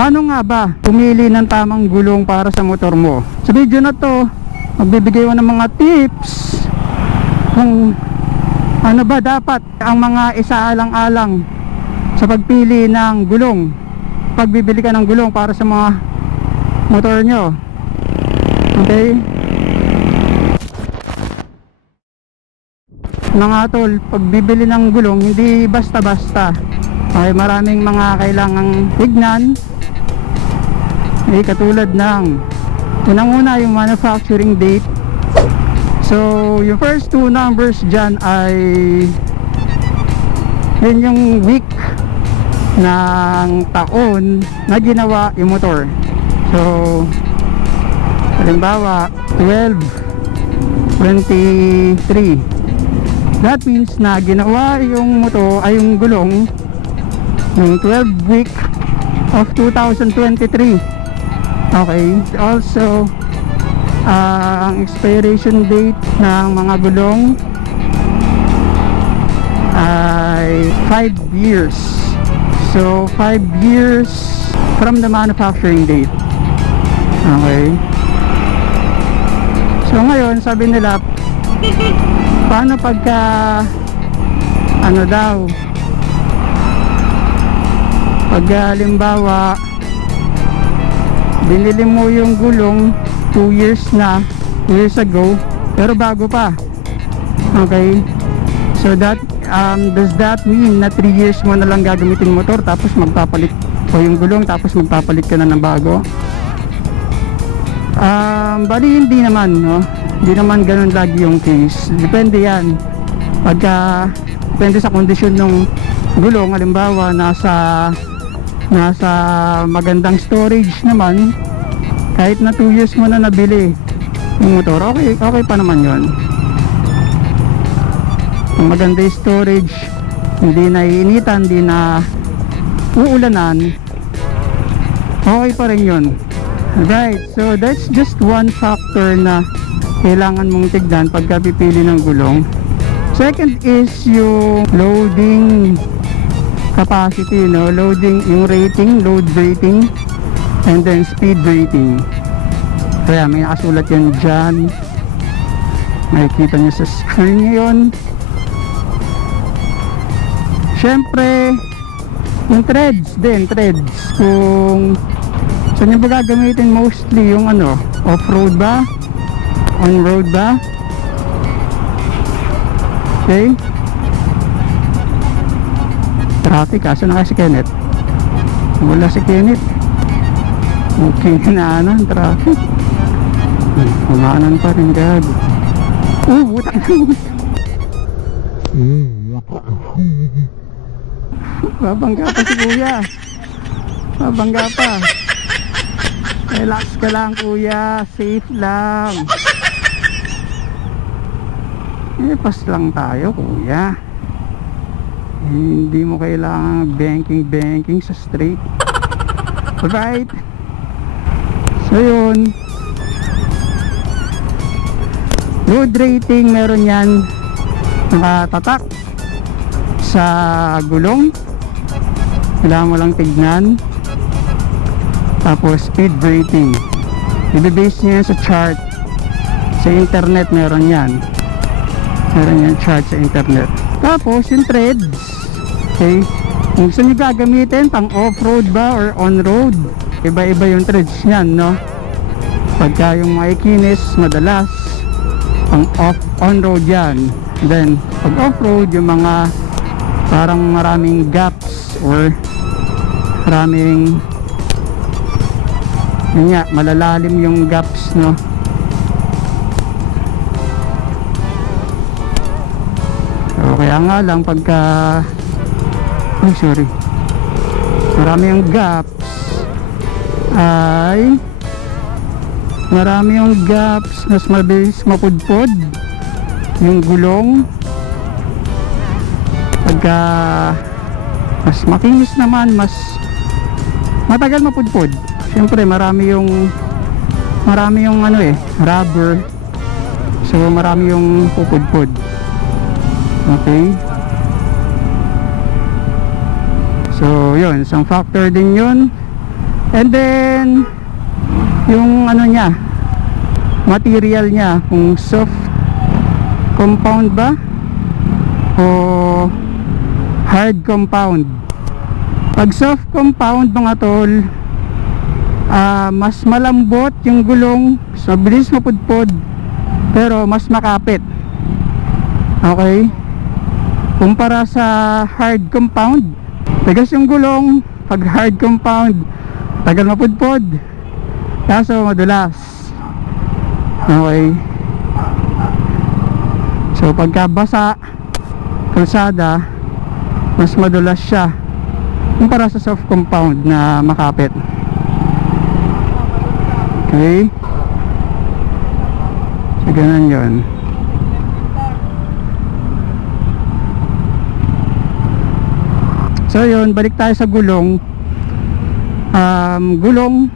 Paano nga ba pumili ng tamang gulong para sa motor mo? Sa video na to, magbibigay ko ng mga tips kung ano ba dapat ang mga isaalang-alang sa pagpili ng gulong pagbibili ka ng gulong para sa mga motor nyo. Okay? Mga tol? Pagbibili ng gulong hindi basta-basta. Okay maraming mga kailangang tignan eh katulad ng unang-una yung manufacturing date So, yung first two numbers dyan ay yun yung week ng taon na ginawa yung motor. So, halimbawa, 12, 23. That means na ginawa yung motor ay yung gulong yung 12 week of 2023. Okay. Also, Ah, ang expiration date ng mga gulong ay 5 years. So 5 years from the manufacturing date. Okay. So ngayon sabi nila paano pagka ano daw pag halimbawa binili mo yung gulong 2 years na 2 years ago pero bago pa. Okay? So that um, does that mean na 3 years mo na lang gagamitin motor tapos magpapalit o yung gulong tapos magpapalit ka na ng bago? Um, bali hindi naman no? Hindi naman ganun lagi yung case. Depende yan. Pagka depende sa kondisyon ng gulong halimbawa nasa nasa magandang storage naman. Kahit na 2 years mo na nabili yung motor okay, okay pa naman yon maganda yung storage hindi na iinitan hindi na uulanan. Okay pa rin yun. Right so that's just one factor na kailangan mong tignan pagka pipili ng gulong. Second is yung loading capacity no loading yung rating load rating and then speed rating. Kaya may nakasulat yan dyan. Makikita nyo sa screen ngayon. Syempre yung threads din threads. Kung saan nyo ba gagamitin mostly yung ano off-road ba? On-road ba? Okay traffic ah saan na kasi Kenneth. Wala si Kenneth. Okay na ano ang traffic? Umanan pa rin gag butak na. Babangga pa si kuya. Babangga pa. Relax ka lang kuya. Safe lang. Eh pas lang tayo kuya hindi mo kailangan banking banking sa straight alright. So yun. Load rating meron yan. Nakatatak sa gulong. Kailangan mo lang tignan. Tapos speed rating. Ibibase niya yan sa chart. Sa internet meron yan. Meron yan chart sa internet tapos yung threads. Okay? Kung saan nyo gagamitin pang off-road ba or on-road? Iba-iba yung threads niyan no? Pagka yung mga ikinis madalas pang off on-road yan. Then pag off-road yung mga parang maraming gaps or maraming yun nga malalalim yung gaps no kaya nga lang pagka ay sorry. Marami yung gaps ay marami yung gaps. Mas mabilis mapudpod yung gulong. Pagka mas makinis naman mas matagal mapudpod syempre marami yung marami yung ano eh rubber. So marami yung pupudpod okay so yun isang factor din yun And then, yung ano niya, material niya, kung soft compound ba? O hard compound. Pag soft compound mga tol, ah, mas malambot yung gulong, so mabilis mapudpod, pero mas makapit. Okay? Kumpara sa hard compound, tagas yung gulong, pag hard compound, tagal mapudpod. Kaso madulas. Okay. So pagka basa, kalsada, mas madulas siya kumpara sa soft compound na makapit. Okay? So ganun yun. So yun, balik tayo sa gulong. Um, gulong,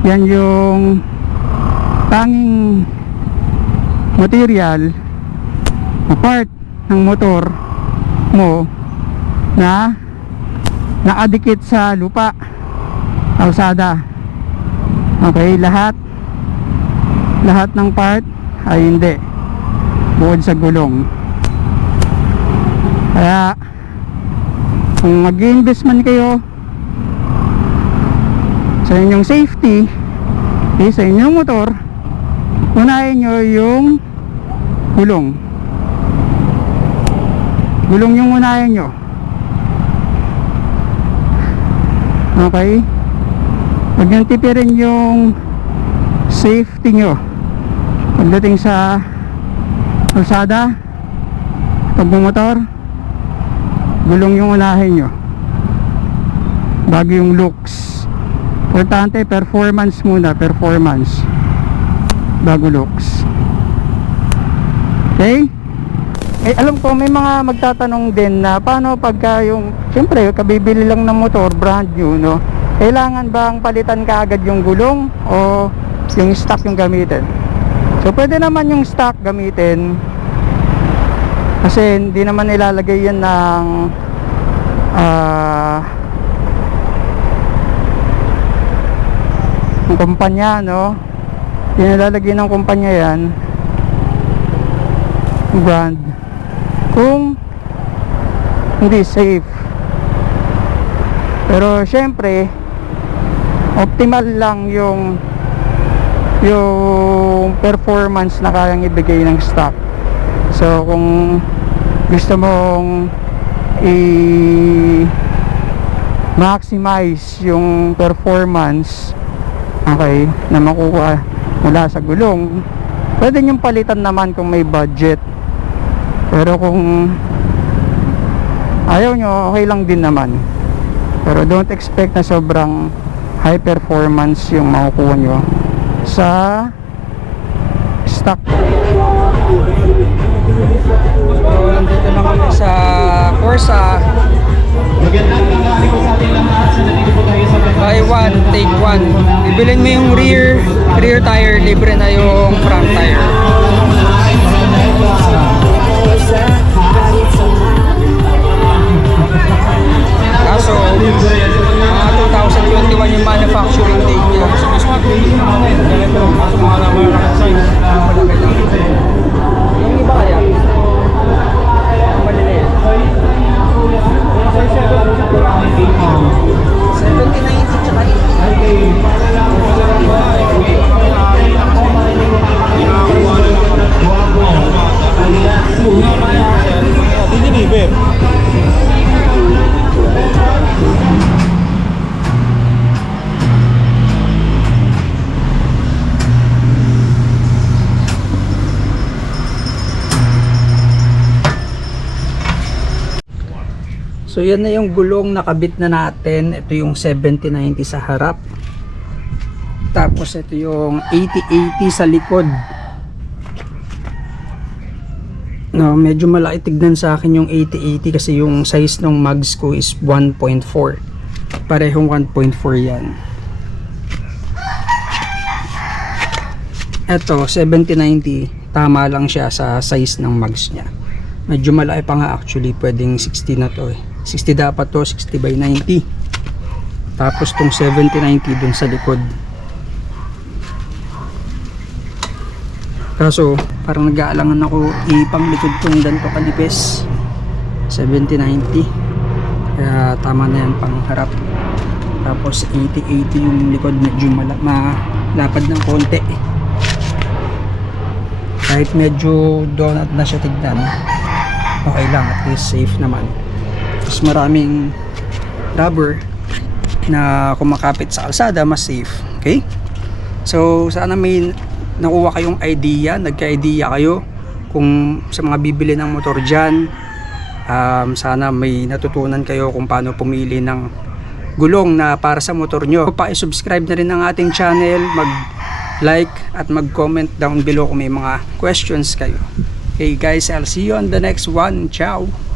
yan yung tanging material o part ng motor mo na nakadikit sa lupa kalsada. Okay lahat lahat ng part ay hindi. Bukod sa gulong. Kaya kung mag-invest man kayo sa inyong safety eh, sa inyong motor unahin nyo yung gulong. Gulong yung unahin nyo. Okay? Huwag nyo tipirin yung safety nyo pagdating sa kalsada pagmumotor gulong yung unahin nyo. Bago yung looks. Importante performance muna performance. Bago looks. Okay? Eh, alam ko may mga magtatanong din na paano pagka yung syempre kabibili lang ng motor brand new no? Kailangan bang palitan ka agad yung gulong o yung stock yung gamitin? So pwede naman yung stock gamitin kasi hindi naman ilalagay yan ng ng kumpanya no? Nilalagay ng kumpanya yan. Brand. Kung hindi safe. Pero syempre optimal lang yung yung performance na kayang ibigay ng stock so kung gusto mong i maximize yung performance okay na makuha mula sa gulong pwede nyo palitan naman kung may budget. Pero kung ayaw nyo okay lang din naman. Pero don't expect na sobrang high performance yung makukuha nyo sa stock so nandito na kami sa Corsa. Buy one take one. Bibilin mo yung rear rear tire libre na yung front tire So yan na yung gulong nakabit na natin. Ito yung 7090 sa harap. Tapos ito yung 8080 sa likod. No, medyo malaki tignan sa akin yung 8080 kasi yung size ng mags ko is 1.4. Parehong 1.4 yan. Ito, 7090, tama lang siya sa size ng mags niya. Medyo malaki pa nga actually, pwedeng 60 na to eh. 60 dapat to, 60 by 90. Tapos tong 7090 dun sa likod. Kaso, parang nag-aalangan ako ipanglikod tong ganito kanipes. 7090. Kaya tama na yan pang harap. Tapos 8080 yung likod medyo mala- malapad ng konti. Kahit medyo donut na siya tignan, okay lang at least safe naman. Tapos maraming rubber na kumakapit sa kalsada, mas safe. Okay? So, sana may nakuha kayong idea, nagka-idea kayo kung sa mga bibili ng motor dyan. Um, sana may natutunan kayo kung paano pumili ng gulong na para sa motor nyo. Pa-subscribe na rin ang ating channel, mag-like at mag-comment down below kung may mga questions kayo. Okay guys, I'll see you on the next one. Ciao!